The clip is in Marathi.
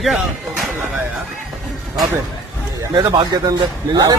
क्या लगाया कहाँ पे मैं तो भाग गया था अंदर ले जाओ।